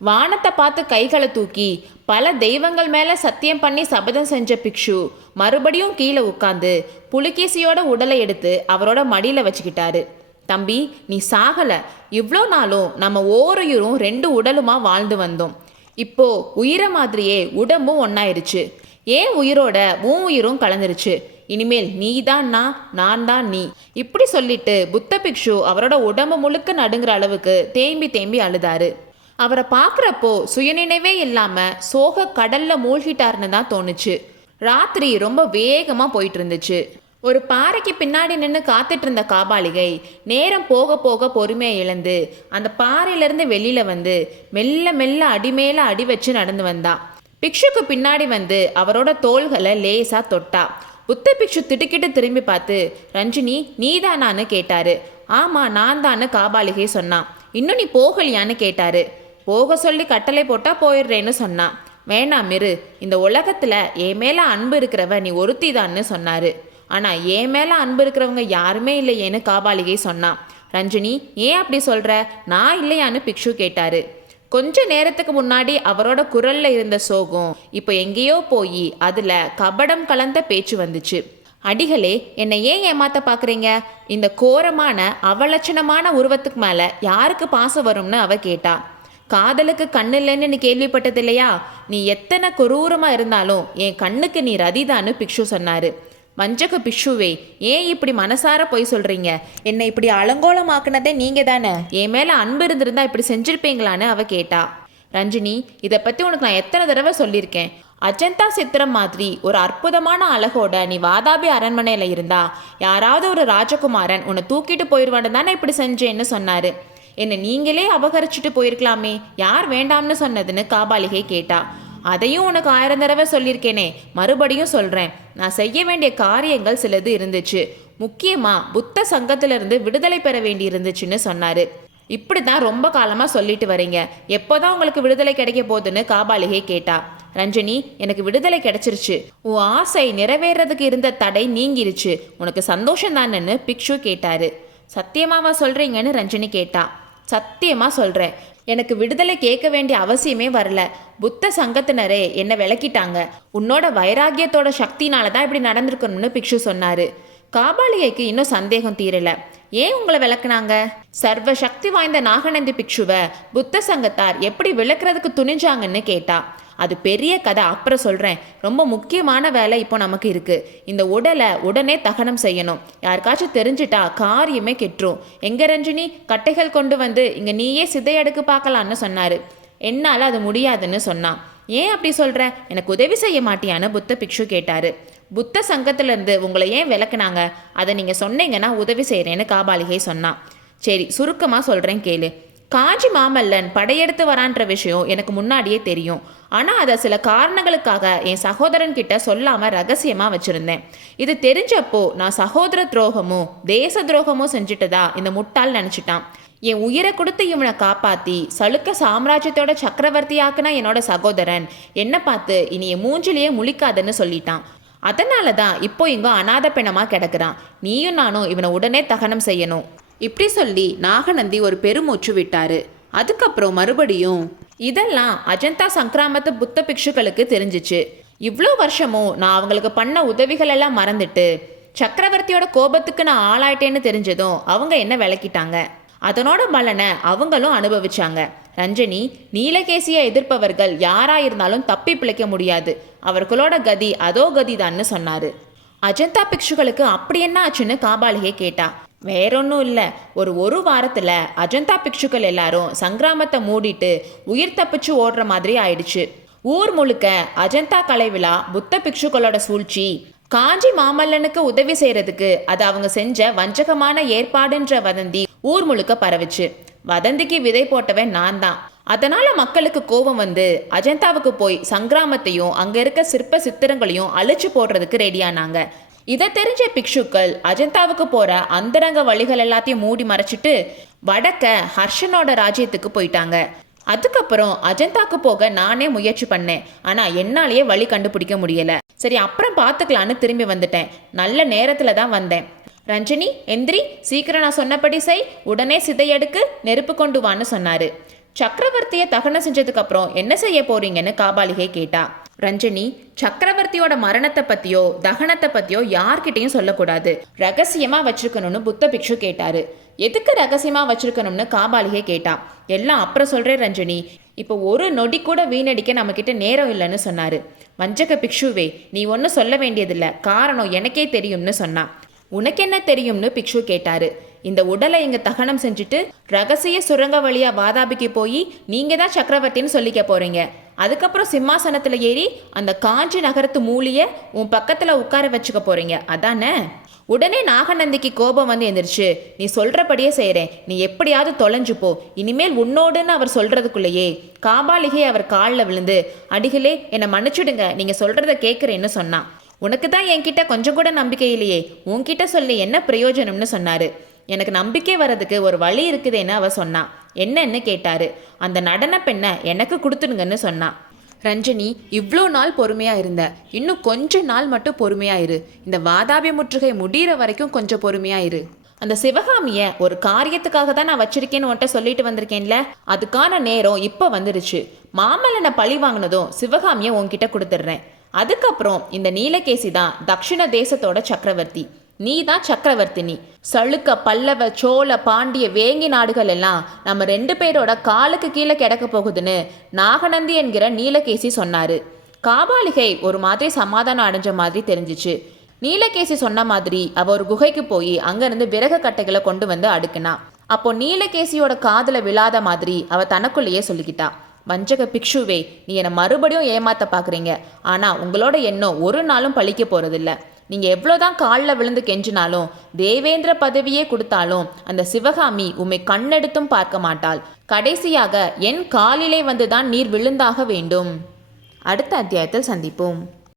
வானத்தை பார்த்து கைகளை தூக்கி பல தெய்வங்கள் மேலே சத்தியம் பண்ணி சபதம் செஞ்ச பிக்ஷு மறுபடியும் கீழே உட்காந்து புலிகேசியோட உடலை எடுத்து அவரோட மடியில் வச்சுக்கிட்டாரு. தம்பி, நீ சாகலை. இவ்வளோ நாளும் நம்ம ஓரையும் 2 உடலுமா வாழ்ந்து வந்தோம். இப்போ உயிரை மாதிரியே உடம்பும் ஒன்றாயிருச்சு. ஏன் உயிரோட உன் உயிரும் கலந்துருச்சு. இனிமேல் நீ தான் நான் தான் நீ. இப்படி சொல்லிட்டு புத்த பிக்ஷு அவரோட உடம்பு முழுக்க நடுங்கிற அளவுக்கு தேம்பி தேம்பி அழுதாரு. அவரை பார்க்குறப்போ சுயநினைவே இல்லாமல் சோக கடலில் மூழ்கிட்டாருன்னு தான் தோணுச்சு. ராத்திரி ரொம்ப வேகமாக போயிட்டு இருந்துச்சு. ஒரு பாறைக்கு பின்னாடி நின்று காத்துட்டு இருந்த காபாலிகை நேரம் போக போக பொறுமையை இழந்து அந்த பாறையிலேருந்து வெளியில் வந்து மெல்ல மெல்ல அடிமேல அடி வச்சு நடந்து வந்தா. பிக்ஷுக்கு பின்னாடி வந்து அவரோட தோள்களை லேசாக தொட்டா. புத்த பிக்ஷு திடுக்கிட்டு திரும்பி பார்த்து, ரஞ்சினி நீதானான்னு கேட்டாரு. ஆமாம் நான் தான்னு காபாலிகை சொன்னான். இன்னும் நீ போகலையான்னு கேட்டாரு. போக சொல்லி கட்டளை போட்டால் போயிடுறேன்னு சொன்னான். வேணாம் மிரு, இந்த உலகத்தில் என் மேலே அன்பு இருக்கிறவ நீ ஒருத்தி தான்னு சொன்னார். ஆனால் என் மேலே அன்பு இருக்கிறவங்க யாருமே இல்லையேன்னு காபாலிகை சொன்னான். ரஞ்சினி ஏன் அப்படி சொல்கிற, நான் இல்லையான்னு பிக்ஷு கேட்டார். கொஞ்ச நேரத்துக்கு முன்னாடி அவரோட குரல்ல இருந்த சோகம் இப்போ எங்கேயோ போய் அதில் கபடம் கலந்த பேச்சு வந்துச்சு. அடிகளே, என்னை ஏன் ஏமாத்த பார்க்குறீங்க? இந்த கோரமான அவலட்சணமான உருவத்துக்கு மேலே யாருக்கு பாசம் வரும்னு அவ கேட்டா. காதலுக்கு கண்ணு இல்லைன்னு நீ கேள்விப்பட்டது இல்லையா? நீ எத்தனை கொரூரமாக இருந்தாலும் என் கண்ணுக்கு நீ ரதிதான்னு பிக்ஷு சொன்னார். வஞ்சக பிக்ஷுவே, ஏன் இப்படி மனசார போய் சொல்கிறீங்க? என்னை இப்படி அலங்கோலமாக்குனதே நீங்கள் தானே. என் மேலே அன்பு இருந்திருந்தா இப்படி செஞ்சுருப்பீங்களான்னு அவ கேட்டா. ரஞ்சினி, இதை பற்றி உனக்கு நான் எத்தனை தடவை சொல்லியிருக்கேன். அஜந்தா சித்திரம் மாதிரி ஒரு அற்புதமான அழகோட நீ வாதாபி அரண்மனையில் இருந்தா யாராவது ஒரு ராஜகுமாரன் உன்னை தூக்கிட்டு போயிடுவான்னு தானே இப்படி செஞ்சேன்னு சொன்னார். என்னை நீங்களே அபகரிச்சுட்டு போயிருக்கலாமே, யார் வேண்டாம்னு சொன்னதுன்னு காபாலிகை கேட்டா. அதையும் உனக்கு 1000 தடவை சொல்லியிருக்கேனே, மறுபடியும் சொல்கிறேன். நான் செய்ய வேண்டிய காரியங்கள் சிலது இருந்துச்சு. முக்கியமாக புத்த சங்கத்திலிருந்து விடுதலை பெற வேண்டி இருந்துச்சுன்னு சொன்னார். இப்படி தான் ரொம்ப காலமாக சொல்லிட்டு வரீங்க. எப்போதான் உங்களுக்கு விடுதலை கிடைக்க போகுதுன்னு காபாலிகை கேட்டா. ரஞ்சினி, எனக்கு விடுதலை கிடைச்சிருச்சு. உன் ஆசை நிறைவேறதுக்கு இருந்த தடை நீங்கிருச்சு. உனக்கு சந்தோஷம் தானேன்னு பிக்ஷு கேட்டாரு. சத்தியமாவா சொல்கிறீங்கன்னு ரஞ்சினி கேட்டா. சத்தியமாக சொல்கிறேன். எனக்கு விடுதலை கேட்க வேண்டிய அவசியமே வரல. புத்த சங்கத்தினரே என்னை விளக்கிட்டாங்க. உன்னோட வைராகியத்தோட சக்தினால தான் இப்படி நடந்திருக்கணும்னு பிக்ஷு சொன்னார். காபாலிகைக்கு இன்னும் சந்தேகம் தீரல. ஏன் உங்களை விளக்குனாங்க? சர்வ சக்தி வாய்ந்த நாகநந்தி பிக்ஷுவை புத்த சங்கத்தார் எப்படி விளக்குறதுக்கு துணிஞ்சாங்கன்னு கேட்டா. அது பெரிய கதை, அப்புறம் சொல்கிறேன். ரொம்ப முக்கியமான வேலை இப்போ நமக்கு இருக்குது. இந்த உடலை உடனே தகனம் செய்யணும். யாருக்காச்சும் தெரிஞ்சிட்டா காரியமே கெட்டுரும். எங்கே ரஞ்சினி, கட்டைகள் கொண்டு வந்து இங்கே நீயே சிதையடுக்கு பார்க்கலான்னு சொன்னார். என்னால் அது முடியாதுன்னு சொன்னான். ஏன் அப்படி சொல்கிற? எனக்கு உதவி செய்ய மாட்டியான்னு புத்த பிக்ஷு கேட்டார். புத்த சங்கத்திலேருந்து உங்களை ஏன் விளக்குனாங்க? அதை நீங்கள் சொன்னீங்கன்னா உதவி செய்கிறேன்னு காபாலிகை சொன்னான். சரி, சுருக்கமாக சொல்கிறேன் கேளு. காஞ்சி மாமல்லன் படையெடுத்து வரான்ற விஷயம் எனக்கு முன்னாடியே தெரியும். ஆனால் அதை சில காரணங்களுக்காக என் சகோதரன் கிட்ட சொல்லாமல் ரகசியமாக வச்சுருந்தேன். இது தெரிஞ்சப்போ நான் சகோதர துரோகமும் தேச துரோகமும் செஞ்சுட்டதா இந்த முட்டாள் நினச்சிட்டான். என் உயிரை கொடுத்து இவனை காப்பாற்றி சளுக்க சாம்ராஜ்யத்தோட சக்கரவர்த்தியாக்குனா என்னோட சகோதரன் என்னை பார்த்து இனி என் மூஞ்சிலேயே முழிக்காதுன்னு சொல்லிட்டான். அதனால தான் இப்போ இங்கே அநாத பெணமாக கிடக்குறான். நீயும் நானும் இவனை உடனே தகனம் செய்யணும். இப்படி சொல்லி நாகநந்தி ஒரு பெருமூச்சு விட்டாரு. அதுக்கப்புறம் மறுபடியும் இதெல்லாம் அஜந்தா சங்கிராமத்து புத்த பிக்ஷுக்களுக்கு தெரிஞ்சிச்சு. இவ்வளோ வருஷமும் நான் அவங்களுக்கு பண்ண உதவிகள் எல்லாம் மறந்துட்டு சக்கரவர்த்தியோட கோபத்துக்கு நான் ஆளாயிட்டேன்னு தெரிஞ்சதும் அவங்க என்ன விளக்கிட்டாங்க. அதனோட பலனை அவங்களும் அனுபவிச்சாங்க. ரஞ்சனி, நீலகேசியை எதிர்ப்பவர்கள் யாராயிருந்தாலும் தப்பி பிழைக்க முடியாது. அவர்களோட கதி அதோ கதிதான்னு சொன்னாரு. அஜந்தா பிக்ஷுக்களுக்கு அப்படி என்ன ஆச்சுன்னு காபாலிகை கேட்டா. வேறொன்னும் இல்லை, ஒரு வாரத்தில் அஜந்தா பிக்ஷுக்கள் எல்லாரும் சங்கிராமத்தை மூடிட்டு உயிர் தப்பிச்சு ஓடுற மாதிரி ஆயிடுச்சு. ஊர் முழுக்க அஜந்தா கலை விழா, புத்த பிக்ஷுக்களோட சூழ்ச்சி, காஞ்சி மாமல்லனுக்கு உதவி செய்யறதுக்கு அது அவங்க செஞ்ச வஞ்சகமான ஏற்பாடுன்ற வதந்தி ஊர் முழுக்க பரவுச்சு. வதந்திக்கு விதை போட்டவன் நான் தான். அதனால மக்களுக்கு கோபம் வந்து அஜந்தாவுக்கு போய் சங்கிராமத்தையும் அங்க இருக்க சிற்ப சித்திரங்களையும் அழிச்சு போடுறதுக்கு ரெடியானாங்க. இதை தெரிஞ்ச பிக்ஷுக்கள் அஜந்தாவுக்கு போற அந்தரங்க வழிகள் எல்லாத்தையும் மூடி மறைச்சிட்டு வடக்க ஹர்ஷனோட ராஜ்யத்துக்கு போயிட்டாங்க. அதுக்கப்புறம் அஜந்தாக்கு போக நானே முயற்சி பண்ணேன். ஆனால் என்னாலேயே வழி கண்டுபிடிக்க முடியல. சரி, அப்புறம் பார்த்துக்கலான்னு திரும்பி வந்துட்டேன். நல்ல நேரத்தில் தான் வந்தேன். ரஞ்சினி, எந்திரி, சீக்கிரம் நான் சொன்னபடி செய். உடனே சிதையடுக்கு நெருப்பு கொண்டு வான்னு சொன்னார். சக்கரவர்த்தியை தகனம் செஞ்சதுக்கு அப்புறம் என்ன செய்ய போறீங்கன்னு காபாலிகை கேட்டா. ரஞ்சனி, சக்கரவர்த்தியோட மரணத்தை பத்தியோ தகனத்தை பத்தியோ யார்கிட்டையும் சொல்லக்கூடாது, ரகசியமா வச்சிருக்கணும்னு புத்த பிக்ஷு கேட்டாரு. எதுக்கு ரகசியமா வச்சிருக்கணும்னு காபாலிகை கேட்டா. எல்லாம் அப்புறம் சொல்றேன் ரஞ்சனி, இப்போ ஒரு நொடி கூட வீணடிக்க நம்ம கிட்ட நேரம் இல்லைன்னு சொன்னாரு. வஞ்சக பிக்ஷுவே, நீ ஒன்றும் சொல்ல வேண்டியதில்லை, காரணம் எனக்கே தெரியும்னு சொன்னான். உனக்கு என்ன தெரியும்னு பிக்ஷு கேட்டாரு. இந்த உடலை இங்க தகனம் செஞ்சுட்டு ரகசிய சுரங்க வழியா வாதாபிக்கு போய் நீங்க தான் சக்கரவர்த்தின்னு சொல்லிக்க போறீங்க. அதுக்கப்புறம் சிம்மாசனத்துல ஏறி அந்த காஞ்சி நகரத்து மூலிய உன் பக்கத்துல உட்கார வச்சுக்க போறீங்க, அதானே? உடனே நாகநந்திக்கு கோபம் வந்து எந்திரிச்சு, நீ சொல்றபடியே செய்கிறேன், நீ எப்படியாவது தொலைஞ்சு போ, இனிமேல் உன்னோடுன்னு அவர் சொல்றதுக்குள்ளேயே காபாலிகை அவர் காலில் விழுந்து, அடிகளே என்னை மன்னிச்சுடுங்க, நீங்க சொல்றத கேட்குறேன்னு சொன்னான். உனக்கு தான் என்கிட்ட கொஞ்சம் கூட நம்பிக்கை இல்லையே, உன்கிட்ட சொல்லி என்ன பிரயோஜனம்னு சொன்னாரு. எனக்கு நம்பிக்கை வர்றதுக்கு ஒரு வழி இருக்குதுன்னு அவ சொன்னான். என்னன்னு கேட்டாரு. அந்த நடன பெண்ணை எனக்கு கொடுத்துடுங்கன்னு சொன்னான். ரஞ்சனி, இவ்வளோ நாள் பொறுமையா இருந்த, இன்னும் கொஞ்ச நாள் மட்டும் பொறுமையா இரு. இந்த வாதாபி முற்றுகை முடிகிற வரைக்கும் கொஞ்சம் பொறுமையா இரு. அந்த சிவகாமிய ஒரு காரியத்துக்காக தான் நான் வச்சிருக்கேன்னு உன்ட்ட சொல்லிட்டு வந்திருக்கேன்ல, அதுக்கான நேரம் இப்போ வந்துருச்சு. மாமல்லனை பழி வாங்கினதும் சிவகாமியை உன்கிட்ட கொடுத்துட்றேன். அதுக்கப்புறம் இந்த நீலகேசி தான் தக்ஷிண தேசத்தோட சக்கரவர்த்தி, நீ தான் சக்கரவர்த்தினி. சளுக்க, பல்லவ, சோழ, பாண்டிய, வேங்கி நாடுகள் எல்லாம் நம்ம 2 பேரோட காலுக்கு கீழே கிடக்க போகுதுன்னு நாகநந்தி என்கிற நீலகேசி சொன்னாரு. காபாலிகை ஒரு மாதிரி சமாதானம் அடைஞ்ச மாதிரி தெரிஞ்சிச்சு. நீலகேசி சொன்ன மாதிரி அவ ஒரு குகைக்கு போய் அங்கிருந்து விறகு கட்டைகளை கொண்டு வந்து அடுக்குனா. அப்போ நீலகேசியோட காதுல விழாத மாதிரி அவ தனக்குள்ளேயே சொல்லிக்கிட்டா. வஞ்சக பிக்ஷுவே, நீ என்னை மறுபடியும் ஏமாத்த பார்க்குறீங்க, ஆனால் உங்களோட எண்ணம் ஒரு நாளும் பழிக்க போகிறதில்ல. நீங்கள் எவ்வளோதான் காலில் விழுந்து கெஞ்சினாலும் தேவேந்திர பதவியே கொடுத்தாலும் அந்த சிவகாமி உம்மை கண்ணெடுத்தும் பார்க்க மாட்டாள். கடைசியாக என் காலிலே வந்துதான் நீர் விழுந்தாக வேண்டும். அடுத்த அத்தியாயத்தில் சந்திப்போம்.